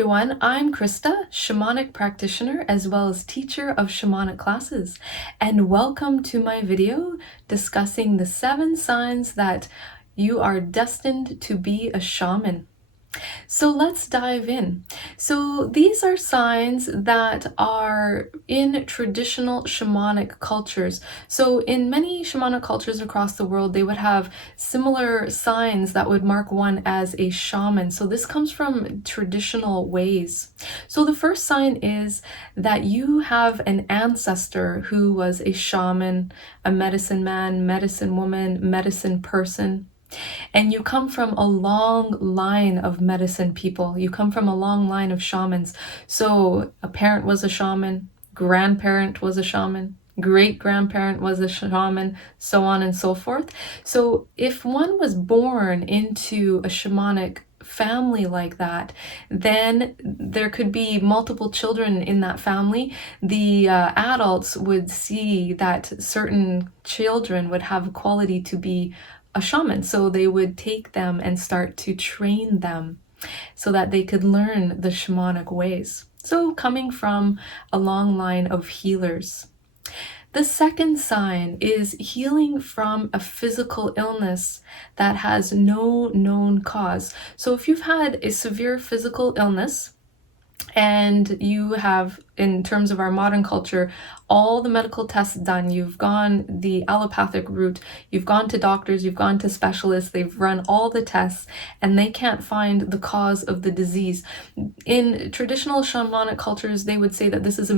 everyone, I'm Christa, Shamanic practitioner as well as teacher of shamanic classes, and welcome to my video discussing the 7 signs that you are destined to be a shaman. So let's dive in. So these are signs that are in traditional shamanic cultures. So in many shamanic cultures across the world, they would have similar signs that would mark one as a shaman. So this comes from traditional ways. So the first sign is that you have an ancestor who was a shaman, a medicine man, medicine woman, medicine person. And you come from a long line of medicine people. You come from a long line of shamans. So a parent was a shaman, grandparent was a shaman, great-grandparent was a shaman, so on and so forth. So if one was born into a shamanic family like that, then there could be multiple children in that family. The adults would see that certain children would have a quality to be a shaman, so they would take them and start to train them so that they could learn the shamanic ways. So coming from a long line of healers. The second sign is healing from a physical illness that has no known cause. So if you've had a severe physical illness and you have, in terms of our modern culture, all the medical tests done, you've gone the allopathic route, you've gone to doctors, you've gone to specialists, they've run all the tests, and they can't find the cause of the disease. In traditional shamanic cultures, they would say that this is a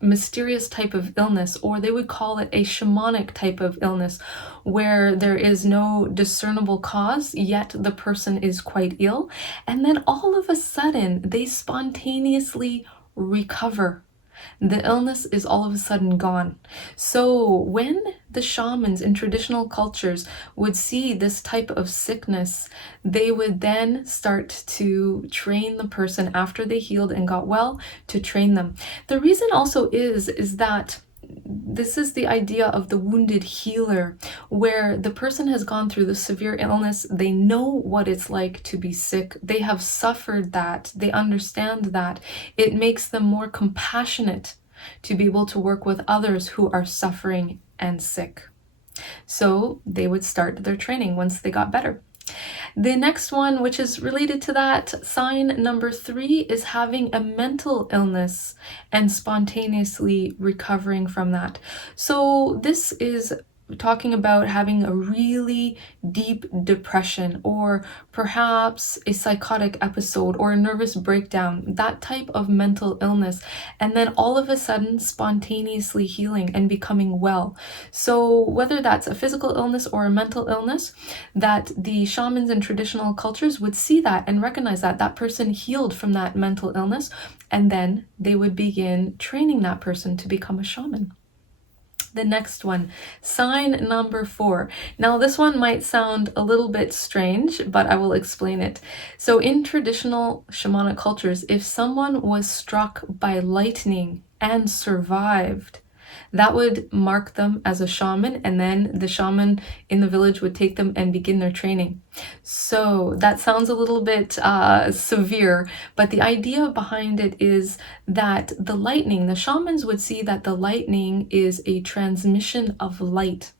mysterious type of illness, or they would call it a shamanic type of illness, where there is no discernible cause, yet the person is quite ill, and then all of a sudden, they spontaneously recover. The illness is all of a sudden gone. So when the shamans in traditional cultures would see this type of sickness, they would then start to train the person after they healed and got well, to train them. The reason also is that this is the idea of the wounded healer, where the person has gone through the severe illness, they know what it's like to be sick, they have suffered that, they understand that. It makes them more compassionate to be able to work with others who are suffering and sick. So they would start their training once they got better. The next one, which is related to that, sign number 3, is having a mental illness and spontaneously recovering from that. So this is talking about having a really deep depression, or perhaps a psychotic episode or a nervous breakdown, that type of mental illness, and then all of a sudden spontaneously healing and becoming well. So whether that's a physical illness or a mental illness, that the shamans in traditional cultures would see that and recognize that that person healed from that mental illness, and then they would begin training that person to become a shaman. The next one, sign number 4. Now this one might sound a little bit strange, but I will explain it. So in traditional shamanic cultures, if someone was struck by lightning and survived, that would mark them as a shaman, and then the shaman in the village would take them and begin their training. So that sounds a little bit severe, but the idea behind it is that the lightning, the shamans would see that the lightning is a transmission of light,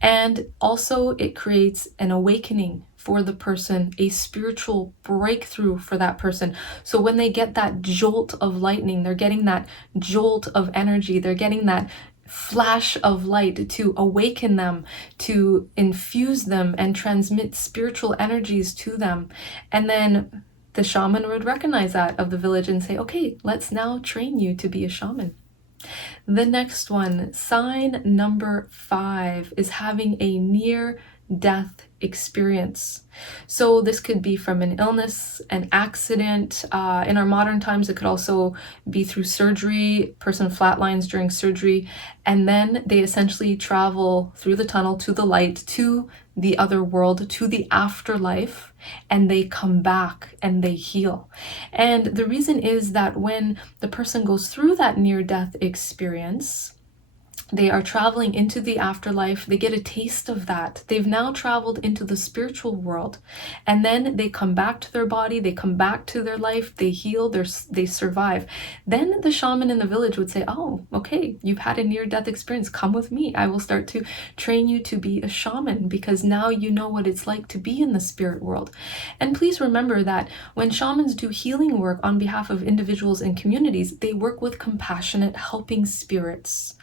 and also it creates an awakening for the person, a spiritual breakthrough for that person. So when they get that jolt of lightning, they're getting that jolt of energy, they're getting that flash of light to awaken them, to infuse them and transmit spiritual energies to them. And then the shaman would recognize that of the village and say, okay, let's now train you to be a shaman. The next one, sign number 5, is having a near-death experience. So this could be from an illness, an accident. In our modern times, it could also be through surgery. Person flatlines during surgery, and then they essentially travel through the tunnel to the light, to the other world, to the afterlife, and they come back and they heal. And the reason is that when the person goes through that near-death experience, They are traveling into the afterlife. They get a taste of that. They've now traveled into the spiritual world. And then they come back to their body. They come back to their life. They heal. They survive. Then the shaman in the village would say, oh, okay, you've had a near-death experience. Come with me. I will start to train you to be a shaman, because now you know what it's like to be in the spirit world. And please remember that when shamans do healing work on behalf of individuals and communities, they work with compassionate, helping spirits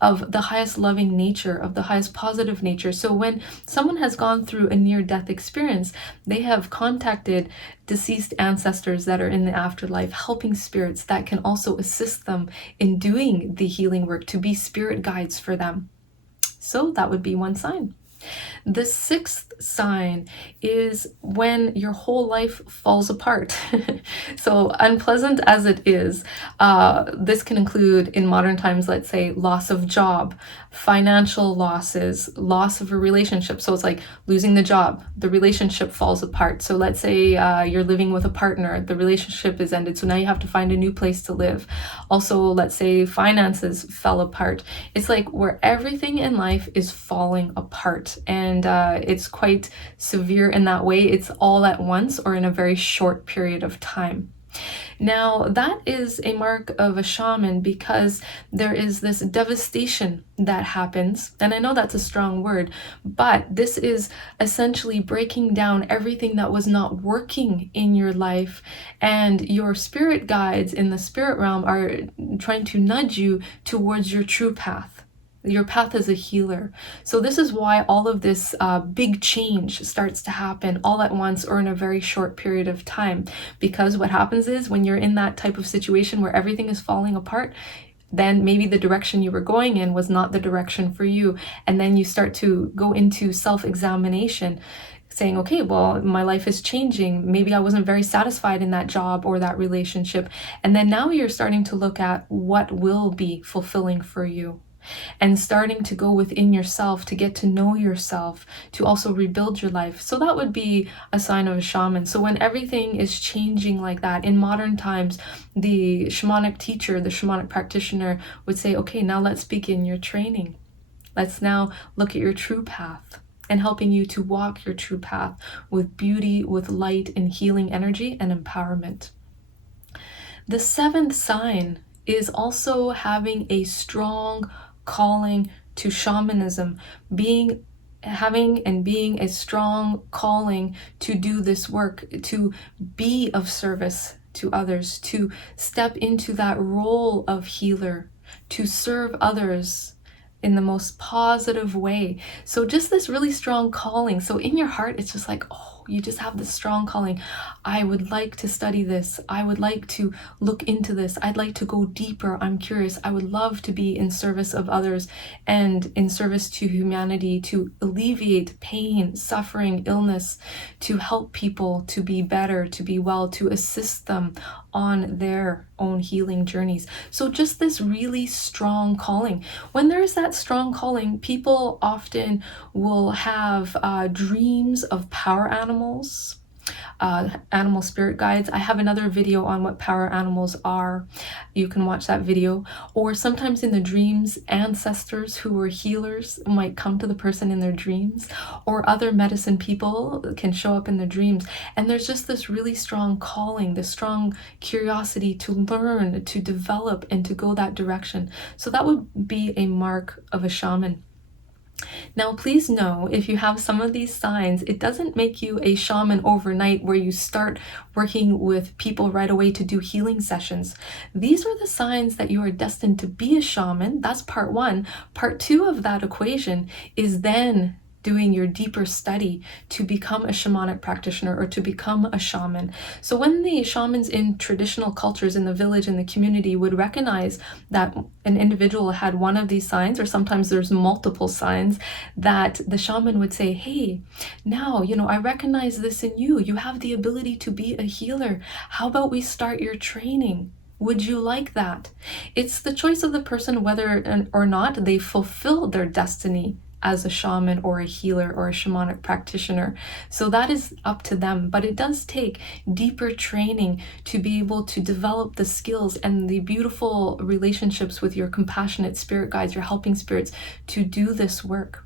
of the highest loving nature, of the highest positive nature. So when someone has gone through a near-death experience, they have contacted deceased ancestors that are in the afterlife, helping spirits that can also assist them in doing the healing work, to be spirit guides for them. So that would be one sign. The sixth sign is when your whole life falls apart. So unpleasant as it is, this can include, in modern times, let's say, loss of job, financial losses, loss of a relationship. So it's like losing the job, the relationship falls apart. So let's say you're living with a partner, the relationship is ended, so now you have to find a new place to live. Also, let's say finances fell apart. It's like where everything in life is falling apart, and it's quite severe in that way. It's all at once or in a very short period of time. Now, that is a mark of a shaman, because there is this devastation that happens. And I know that's a strong word, but this is essentially breaking down everything that was not working in your life. And your spirit guides in the spirit realm are trying to nudge you towards your true path. Your path as a healer. So this is why all of this big change starts to happen all at once or in a very short period of time. Because what happens is, when you're in that type of situation where everything is falling apart, then maybe the direction you were going in was not the direction for you. And then you start to go into self-examination, saying, okay, well, my life is changing. Maybe I wasn't very satisfied in that job or that relationship. And then now you're starting to look at what will be fulfilling for you, and starting to go within yourself to get to know yourself, to also rebuild your life. So that would be a sign of a shaman. So when everything is changing like that, in modern times, the shamanic teacher, the shamanic practitioner would say, okay, now let's begin your training. Let's now look at your true path, and helping you to walk your true path with beauty, with light and healing energy and empowerment. The seventh sign is also having a strong calling to shamanism, having a strong calling to do this work, to be of service to others, to step into that role of healer, to serve others in the most positive way. So just this really strong calling. So in your heart, it's just like, oh, you just have this strong calling. I would like to study this. I would like to look into this. I'd like to go deeper. I'm curious. I would love to be in service of others and in service to humanity, to alleviate pain, suffering, illness, to help people to be better, to be well, to assist them on their own healing journeys. So just this really strong calling. When there's that strong calling, people often will have dreams of power animals, animal spirit guides. I have another video on what power animals are. You can watch that video. Or sometimes in the dreams, ancestors who were healers might come to the person in their dreams, or other medicine people can show up in the dreams. And there's just this really strong calling, this strong curiosity to learn, to develop, and to go that direction. So that would be a mark of a shaman. Now, please know, if you have some of these signs, it doesn't make you a shaman overnight, where you start working with people right away to do healing sessions. These are the signs that you are destined to be a shaman. That's part one. Part two of that equation is then doing your deeper study to become a shamanic practitioner or to become a shaman. So when the shamans in traditional cultures in the village and the community would recognize that an individual had one of these signs, or sometimes there's multiple signs, that the shaman would say, hey, now, I recognize this in you. You have the ability to be a healer. How about we start your training? Would you like that? It's the choice of the person whether or not they fulfill their destiny as a shaman or a healer or a shamanic practitioner. So that is up to them, but it does take deeper training to be able to develop the skills and the beautiful relationships with your compassionate spirit guides, your helping spirits, to do this work.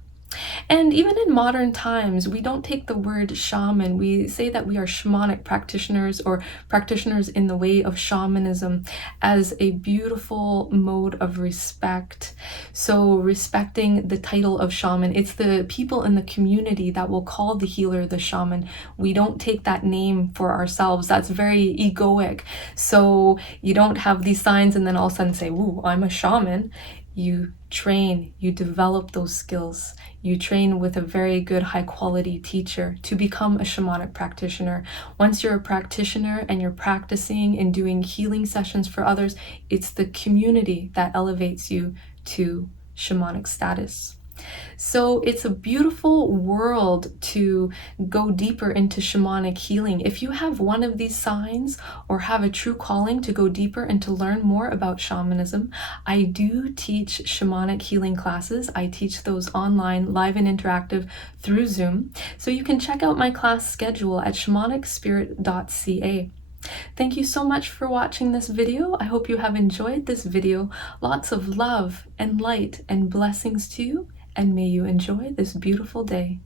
And even in modern times, we don't take the word shaman. We say that we are shamanic practitioners, or practitioners in the way of shamanism, as a beautiful mode of respect. So respecting the title of shaman, it's the people in the community that will call the healer the shaman. We don't take that name for ourselves. That's very egoic. So you don't have these signs and then all of a sudden say, "Ooh, I'm a shaman." You train, you develop those skills. You train with a very good, high quality teacher to become a shamanic practitioner. Once you're a practitioner and you're practicing and doing healing sessions for others, it's the community that elevates you to shamanic status. So it's a beautiful world to go deeper into shamanic healing. If you have one of these signs or have a true calling to go deeper and to learn more about shamanism, I do teach shamanic healing classes. I teach those online, live and interactive through Zoom. So you can check out my class schedule at shamanicspirit.ca. Thank you so much for watching this video. I hope you have enjoyed this video. Lots of love and light and blessings to you, and may you enjoy this beautiful day.